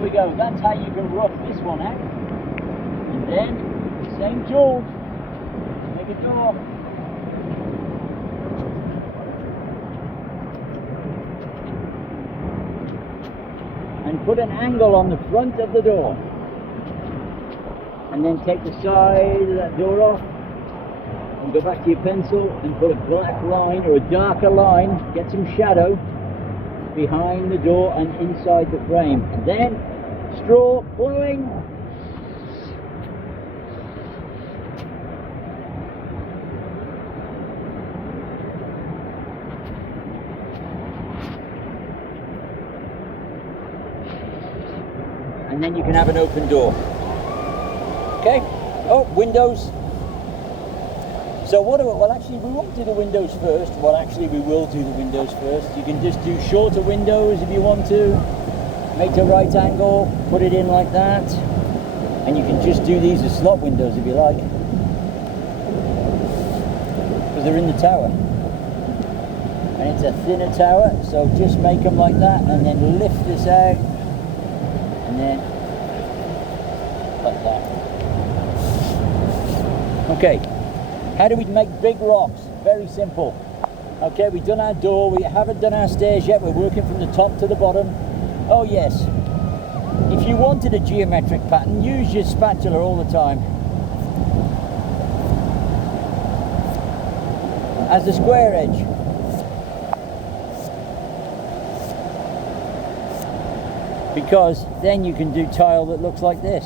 there we go. That's how you can rough this one out. And then, same tool, make a door. And put an angle on the front of the door. And then take the side of that door off. And go back to your pencil and put a black line or a darker line, get some shadow behind the door and inside the frame. And then straw blowing. And then you can have an open door. Okay? Oh, windows. So what do we, well actually we won't do the windows first. Well actually we will do the windows first. You can just do shorter windows if you want to. Make a right angle, put it in like that. And you can just do these as slot windows if you like. Because they're in the tower. And it's a thinner tower, so just make them like that and then lift this out. And then like that. Okay. How do we make big rocks? Very simple. Okay, we've done our door, we haven't done our stairs yet, we're working from the top to the bottom. Oh yes, if you wanted a geometric pattern, use your spatula all the time. As a square edge. Because then you can do tile that looks like this.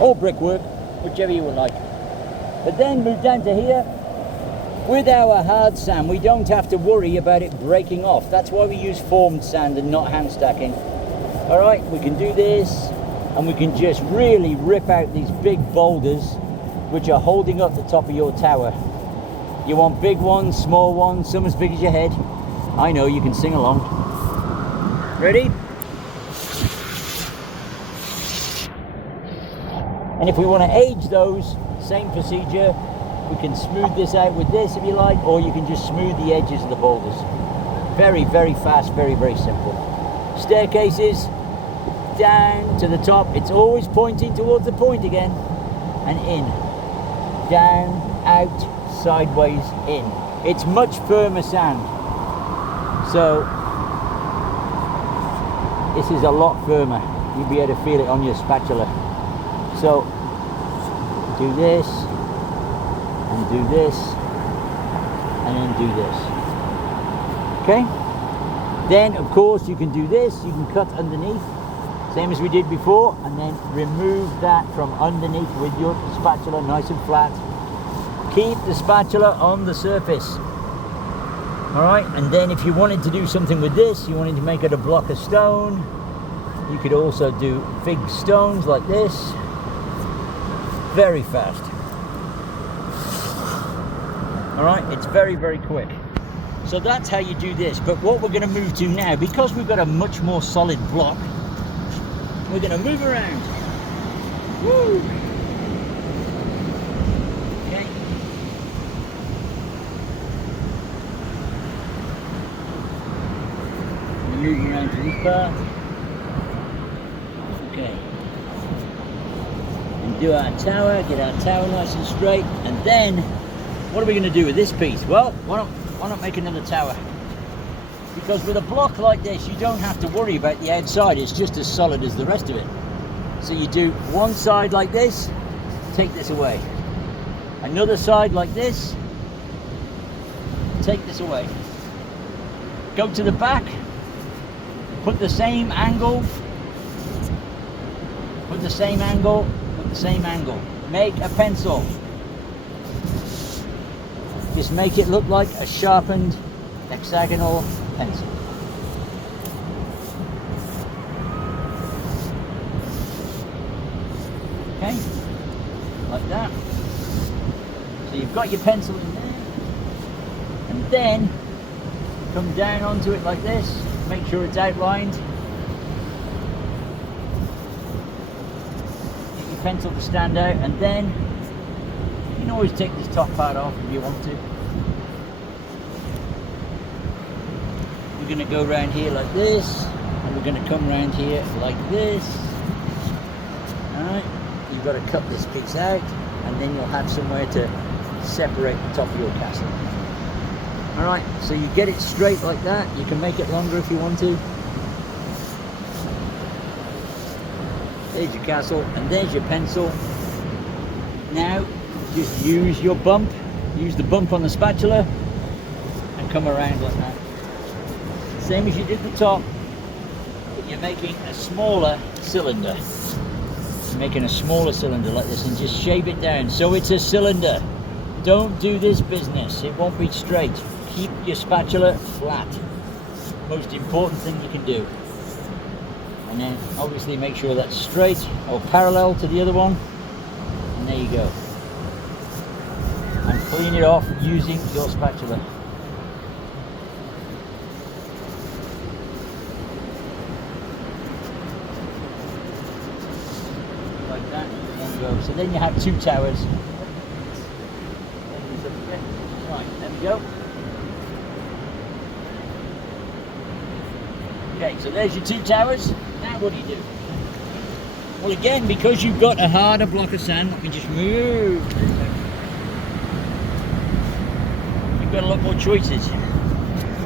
Or brickwork, whichever you would like. But then move down to here. With our hard sand, we don't have to worry about it breaking off. That's why we use formed sand and not hand stacking. All right, we can do this, and we can just really rip out these big boulders which are holding up the top of your tower. You want big ones, small ones, some as big as your head. I know, you can sing along. Ready? And if we want to age those, same procedure. We can smooth this out with this if you like, or you can just smooth the edges of the boulders. Very, very fast, very, very simple. Staircases, down to the top. It's always pointing towards the point again. And in. Down, out, sideways, in. It's much firmer sand. So, this is a lot firmer. You'll be able to feel it on your spatula. So, do this, and do this, and then do this. Okay? Then, of course, you can do this. You can cut underneath, same as we did before, and then remove that from underneath with your spatula nice and flat. Keep the spatula on the surface. Alright, and then if you wanted to do something with this, you wanted to make it a block of stone, you could also do big stones like this. Very fast. Alright, it's very, very quick. So that's how you do this. But what we're going to move to now, because we've got a much more solid block, we're going to move around. Woo! Okay. We're moving around to this part. Okay. Do our tower, get our tower nice and straight, and then what are we going to do with this piece? Well, why not make another tower? Because with a block like this, you don't have to worry about the outside. It's just as solid as the rest of it. So you do one side like this, take this away. Another side like this, take this away. Go to the back, put the same angle, put the same angle, the same angle. Make a pencil. Just make it look like a sharpened hexagonal pencil. Okay, like that. So you've got your pencil in there, and then come down onto it like this. Make sure it's outlined. Pencil to stand out, and then You can always take this top part off if you want to. We're going to go around here like this, and we're going to come around here like this. Alright, you've got to cut this piece out, and then you'll have somewhere to separate the top of your castle. Alright, so you get it straight like that. You can make it longer if you want to. There's your castle, and there's your pencil. Now, just use your bump, use the bump on the spatula, and come around like that. Same as you did the top, but you're making a smaller cylinder. You're making a smaller cylinder like this, and just shape it down so it's a cylinder. Don't do this business, it won't be straight. Keep your spatula flat. Most important thing you can do. And then obviously make sure that's straight or parallel to the other one. And there you go. And clean it off using your spatula. Like that. There you go. So then you have 2 towers. Right, there we go. Okay, so there's your 2 towers. Now what do you do? Well, again, because you've got a harder block of sand, let me just move. You've got a lot more choices.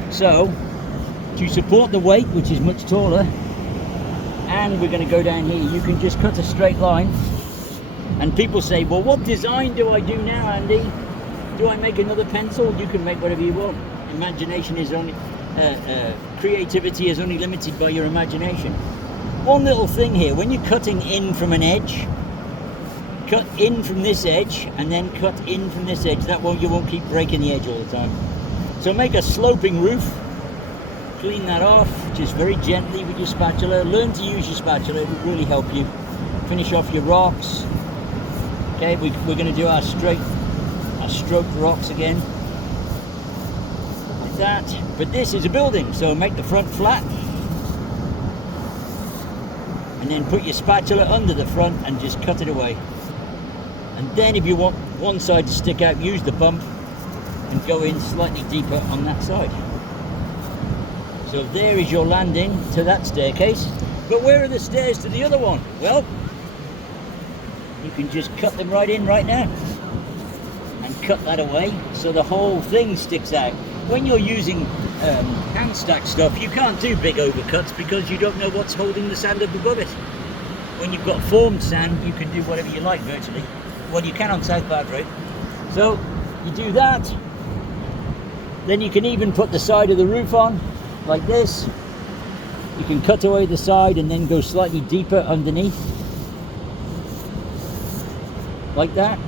So, to support the weight, which is much taller, and we're going to go down here, you can just cut a straight line. And people say, well, what design do I do now, Andy? Do I make another pencil? You can make whatever you want. Imagination is only... creativity is only limited by your imagination. One little thing here, when you're cutting in from an edge, cut in from this edge and then cut in from this edge. That way you won't keep breaking the edge all the time. So make a sloping roof, clean that off just very gently with your spatula. Learn to use your spatula, it will really help you. Finish off your rocks. Okay, we're going to do our stroked rocks again. That, but this is a building, so make the front flat and then put your spatula under the front and just cut it away. And then if you want one side to stick out, use the bump and go in slightly deeper on that side. So there is your landing to that staircase. But where are the stairs to the other one? Well, you can just cut them right in right now and cut that away so the whole thing sticks out. When you're using hand stack stuff, you can't do big overcuts because you don't know what's holding the sand up above it. When you've got formed sand, you can do whatever you like virtually. Well, you can on South Bad Road. So you do that. Then you can even put the side of the roof on like this. You can cut away the side and then go slightly deeper underneath like that,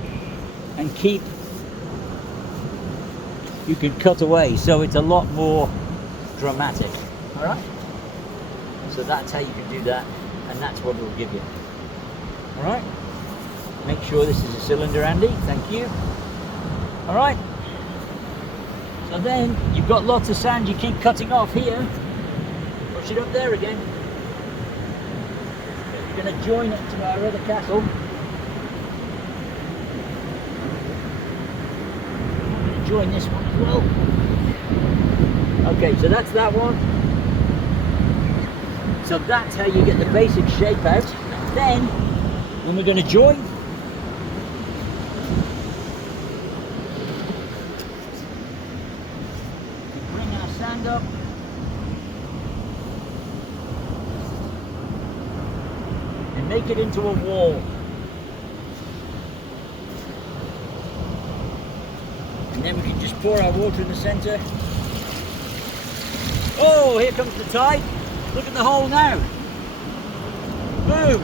and keep. You can cut away, so it's a lot more dramatic. All right. So that's how you can do that, and that's what it'll give you. All right. Make sure this is a cylinder, Andy. Thank you. All right. So then you've got lots of sand. You keep cutting off here. Push it up there again. We're going to join it to our other castle. Join this one as well. Okay, so that's that one. So that's how you get the basic shape out. Then, when we're going to join, we bring our sand up. And make it into a wall. And then we can just pour our water in the centre. Oh, here comes the tide. Look at the hole now. Boom.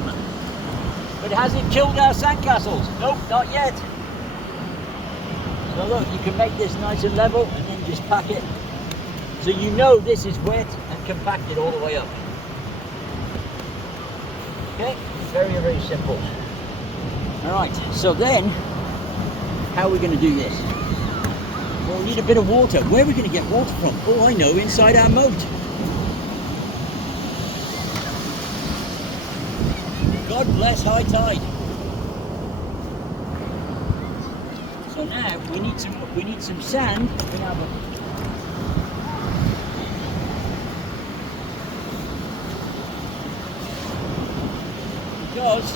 But has it killed our sandcastles? Nope, not yet. So look, you can make this nice and level and then just pack it. So you know this is wet and compacted all the way up. Okay, very, very simple. All right, so then, how are we going to do this? Well, we need a bit of water. Where are we going to get water from? Oh, I know, inside our moat. God bless high tide. So now we need some sand in our bucket. Because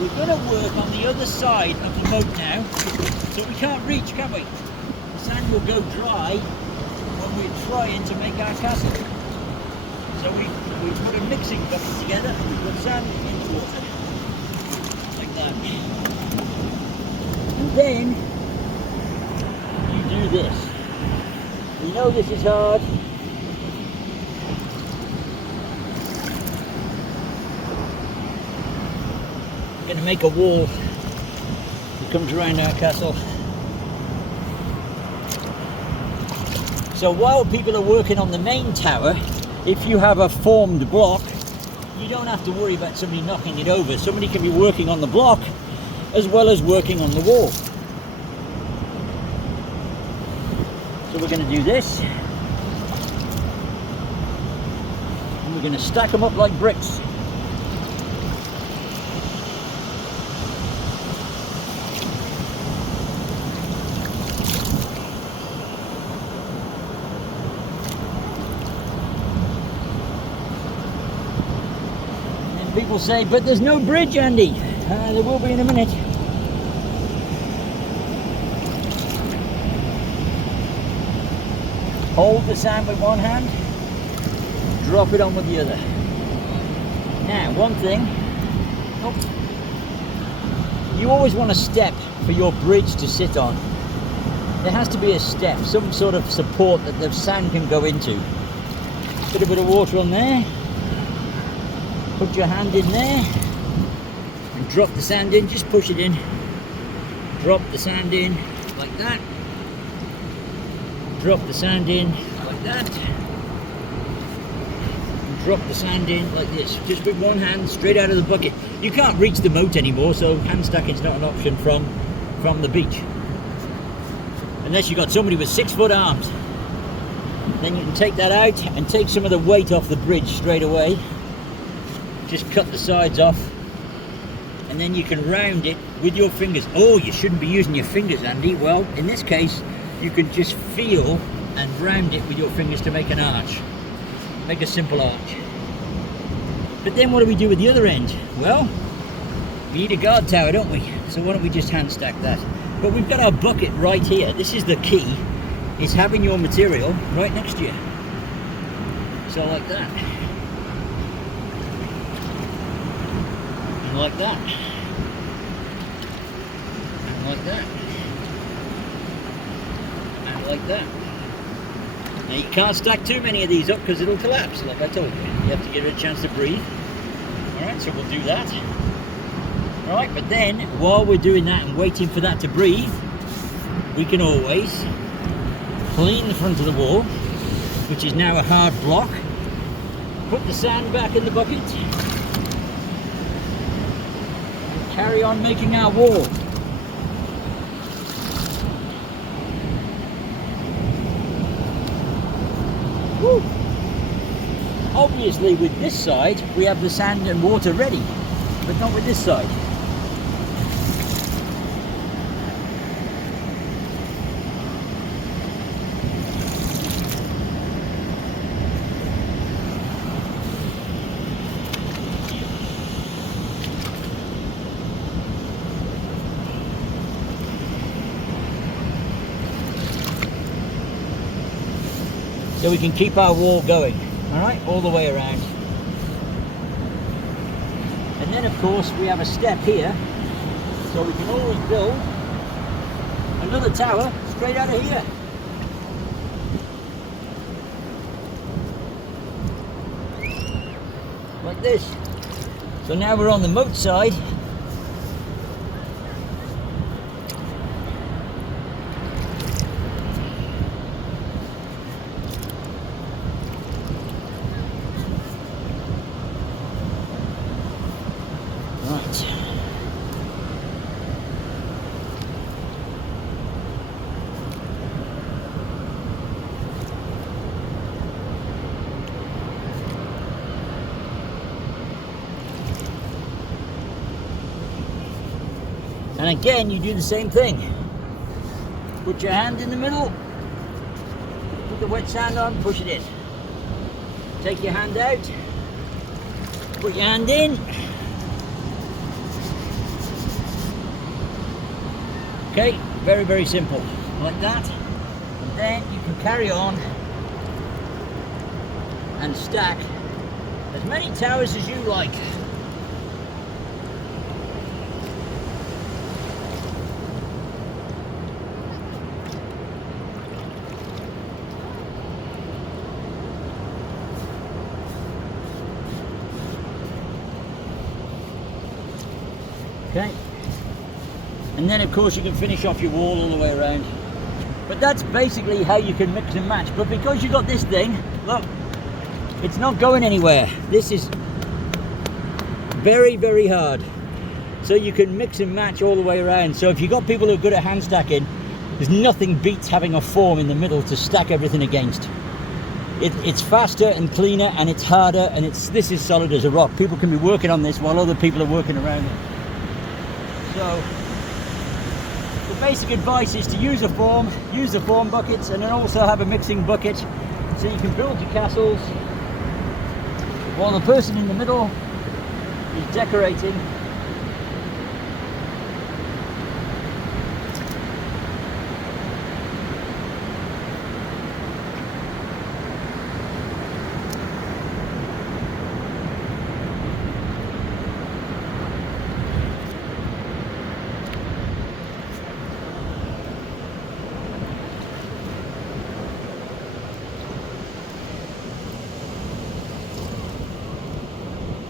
we're going to work on the other side of the moat now, so we can't reach, can we? The sand will go dry when we're trying to make our castle. So we put a mixing bucket together and we put sand in the water, like that. And then you do this. You know this is hard. We're going to make a wall that comes around our castle. So while people are working on the main tower, if you have a formed block, you don't have to worry about somebody knocking it over. Somebody can be working on the block as well as working on the wall. So we're going to do this. And we're going to stack them up like bricks. People say, but there's no bridge, Andy. There will be in a minute. Hold the sand with one hand, drop it on with the other. Now, one thing, you always want a step for your bridge to sit on. There has to be a step, some sort of support that the sand can go into. Put a bit of water on there. Put your hand in there and drop the sand in, just push it in. Drop the sand in like that. Drop the sand in like that. And drop the sand in like this, just with one hand straight out of the bucket. You can't reach the moat anymore, so hand stacking is not an option from the beach. Unless you've got somebody with 6-foot arms. Then you can take that out and take some of the weight off the bridge straight away. Just cut the sides off, and then you can round it with your fingers. Oh, you shouldn't be using your fingers, Andy. Well, in this case, you can just feel and round it with your fingers to make an arch. Make a simple arch. But then what do we do with the other end? Well, we need a guard tower, don't we? So why don't we just hand stack that? But we've got our bucket right here. This is the key, is having your material right next to you. So like that. Like that, and like that, and like that. Now you can't stack too many of these up because it'll collapse, like I told you. You have to give it a chance to breathe. Alright, so we'll do that. Alright, but then while we're doing that and waiting for that to breathe, we can always clean the front of the wall, which is now a hard block, put the sand back in the bucket, carry on making our wall. Woo. Obviously with this side we have the sand and water ready, but not with this side. So we can keep our wall going, alright, all the way around. And then of course we have a step here, so we can always build another tower straight out of here. Like this. So now we're on the moat side. And again, you do the same thing. Put your hand in the middle, put the wet sand on, push it in. Take your hand out, put your hand in. Okay, very, very simple, like that. And then you can carry on and stack as many towers as you like. Okay, and then of course you can finish off your wall all the way around. But that's basically how you can mix and match. But because you got this thing, look, it's not going anywhere. This is very, very hard. So you can mix and match all the way around. So if you've got people who are good at hand stacking, there's nothing beats having a form in the middle to stack everything against. It's faster and cleaner, and it's harder, and this is solid as a rock. People can be working on this while other people are working around it. So the basic advice is to use the form buckets, and then also have a mixing bucket so you can build your castles while the person in the middle is decorating.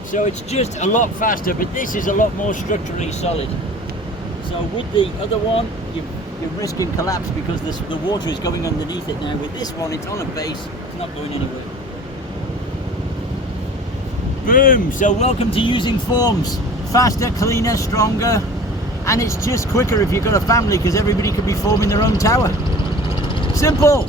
So it's just a lot faster, but this is a lot more structurally solid. So with the other one, you're risking collapse because the water is going underneath it now. With this one, it's on a base, it's not going anywhere. Boom! So welcome to using forms. Faster, cleaner, stronger, and it's just quicker if you've got a family, because everybody could be forming their own tower. Simple!